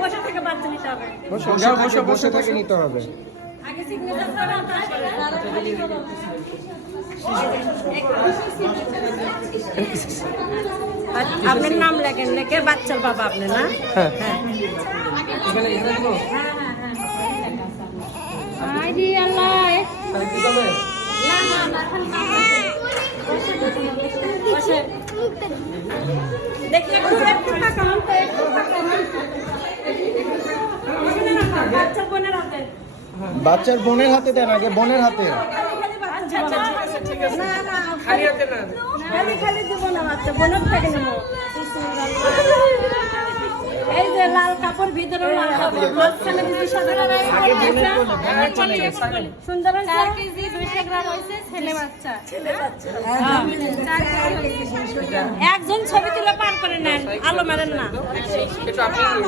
বসে থেকে বাচ্চা নিতে হবে। বসে থেকে নিতে হবে। আগে সিগনেচার করো, আপনার নাম লেখেন, লেখে বাচ্চার বাবা আপনি না? হ্যাঁ দেখি একটু তাকান তো, একটু তাকান। বাচ্চার বোনের হাতে, বাচ্চার বোনের হাতে দেন, আগে বোনের হাতে। খালি হাতে না, খালি দেব না, বাচ্চা বোনের থেকে নেবো। এই যে লাল কাপড়, ভিতরে লাল কাপড়, মাঝখানে দিদি সাদা কাপড়। সুন্দর হয়েছে। 4 কেজি 200 গ্রাম হয়েছে। ছেলে বাচ্চা, একজন ছবি তুলে পার করে নেন, আলো মারেন না।